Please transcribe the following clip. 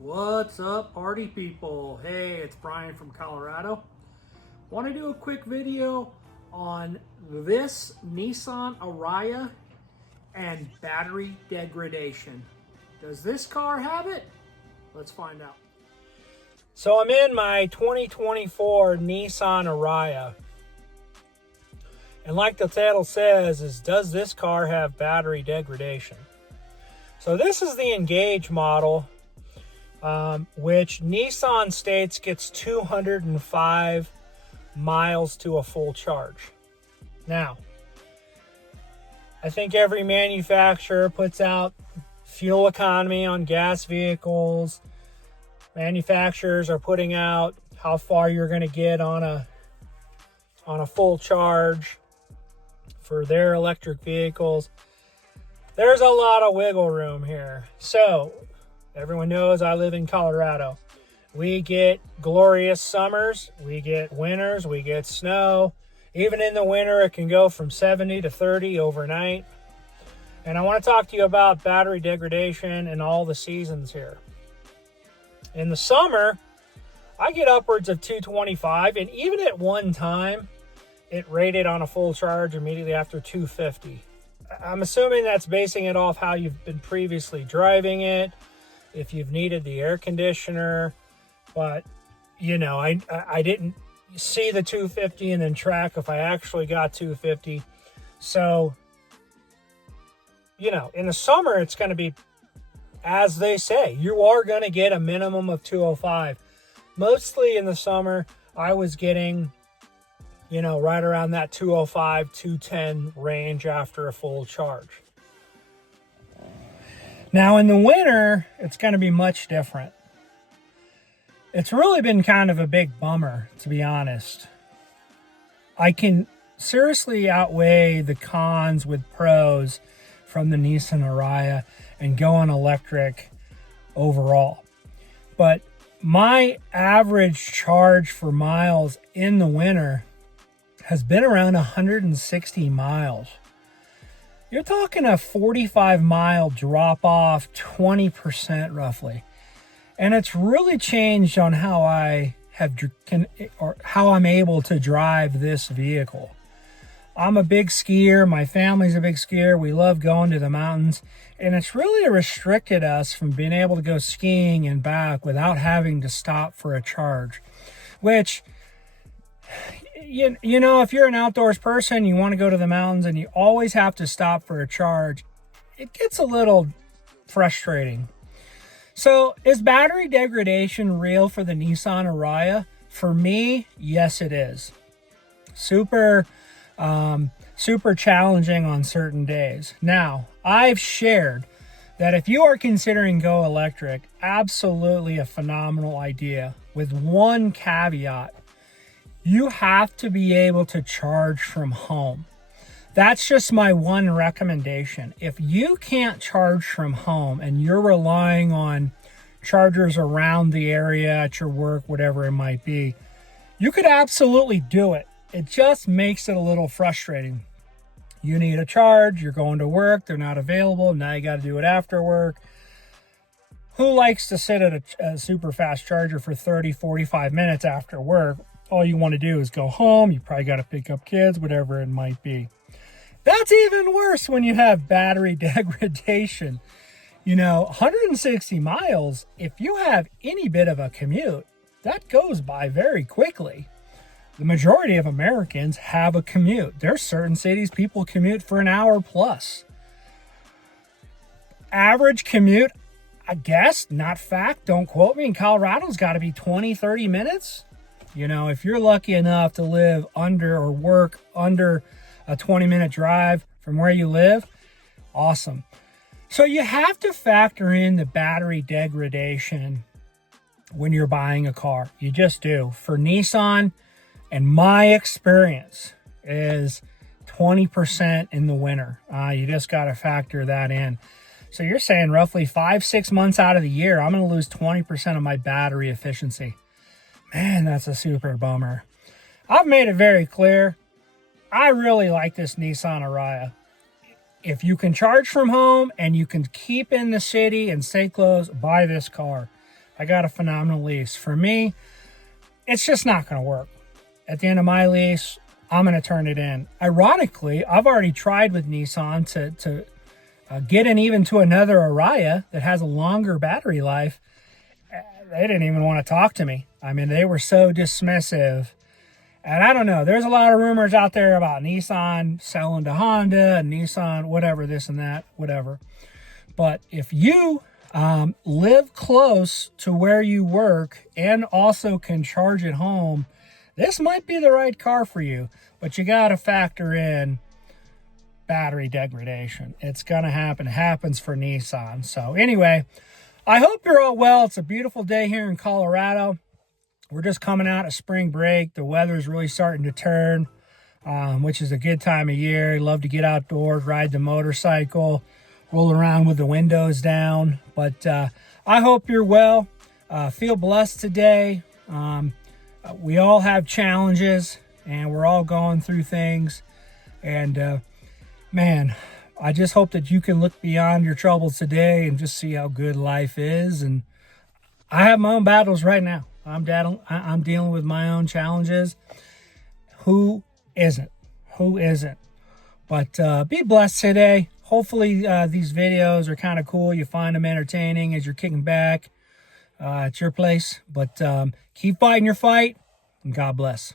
What's up, party people? Hey, it's Brian from Colorado. Want to do a quick video on this Nissan Arraya and battery degradation. Does this car have it? Let's find out. So I'm in my 2024 Nissan Arraya. And like the title says, does this car have battery degradation? So this is the Engage model, which Nissan states gets 205 miles to a full charge. Now, I think every manufacturer puts out fuel economy on gas vehicles. Manufacturers are putting out how far you're going to get on a full charge for their electric vehicles. There's a lot of wiggle room here. So, everyone knows I live in Colorado. We get glorious summers, we get winters, we get snow. Even in the winter, it can go from 70 to 30 overnight. And I want to talk to you about battery degradation and all the seasons here. In the summer, I get upwards of 225, and even at one time, it rated on a full charge immediately after 250. I'm assuming that's basing it off how you've been previously driving it, if you've needed the air conditioner, but you know, I didn't see the 250 and then track if I actually got 250. So, you know, in the summer, it's going to be, as they say, you are going to get a minimum of 205. Mostly in the summer, I was getting, you know, right around that 205, 210 range after a full charge. Now in the winter, it's going to be much different. It's really been kind of a big bummer, to be honest. I can seriously outweigh the cons with pros from the Nissan Arraya and going electric overall. But my average charge for miles in the winter has been around 160 miles. You're talking a 45-mile drop off, 20% roughly. And it's really changed on how how I'm able to drive this vehicle. I'm a big skier. My family's a big skier. We love going to the mountains. And it's really restricted us from being able to go skiing and back without having to stop for a charge. Which, you know, if you're an outdoors person, you want to go to the mountains and you always have to stop for a charge, it gets a little frustrating. So is battery degradation real for the Nissan Arraya? For me, yes, it is. Super challenging on certain days. Now, I've shared that if you are considering go electric, absolutely a phenomenal idea, with one caveat. You have to be able to charge from home. That's just my one recommendation. If you can't charge from home and you're relying on chargers around the area at your work, whatever it might be, you could absolutely do it. It just makes it a little frustrating. You need a charge, you're going to work, they're not available, now you got to do it after work. Who likes to sit at a super fast charger for 30, 45 minutes after work? All you want to do is go home. You probably got to pick up kids, whatever it might be. That's even worse when you have battery degradation. You know, 160 miles, if you have any bit of a commute, that goes by very quickly. The majority of Americans have a commute. There's certain cities people commute for an hour plus. Average commute, I guess, not fact, don't quote me, in Colorado's got to be 20, 30 minutes. You know, if you're lucky enough to live under or work under a 20-minute drive from where you live, awesome. So you have to factor in the battery degradation when you're buying a car. You just do. For Nissan, and my experience is 20% in the winter. You just got to factor that in. So you're saying roughly 5-6 months out of the year, I'm going to lose 20% of my battery efficiency. Man, that's a super bummer. I've made it very clear. I really like this Nissan Arraya. If you can charge from home and you can keep in the city and stay close, buy this car. I got a phenomenal lease. For me, it's just not going to work. At the end of my lease, I'm going to turn it in. Ironically, I've already tried with Nissan to get in even to another Arraya that has a longer battery life. They didn't even want to talk to me. I mean, they were so dismissive. And I don't know. There's a lot of rumors out there about Nissan selling to Honda and Nissan, whatever, this and that, whatever. But if you live close to where you work and also can charge at home, this might be the right car for you. But you got to factor in battery degradation. It's going to happen. It happens for Nissan. So anyway, I hope you're all well. It's a beautiful day here in Colorado. We're just coming out of spring break. The weather's really starting to turn, which is a good time of year. Love to get outdoors, ride the motorcycle, roll around with the windows down. But I hope you're well. Feel blessed today. We all have challenges, and we're all going through things. And man, I just hope that you can look beyond your troubles today and just see how good life is. And I have my own battles right now. I'm dealing with my own challenges. Who isn't? Who isn't? But be blessed today. Hopefully these videos are kind of cool. You find them entertaining as you're kicking back at your place. But keep fighting your fight, and God bless.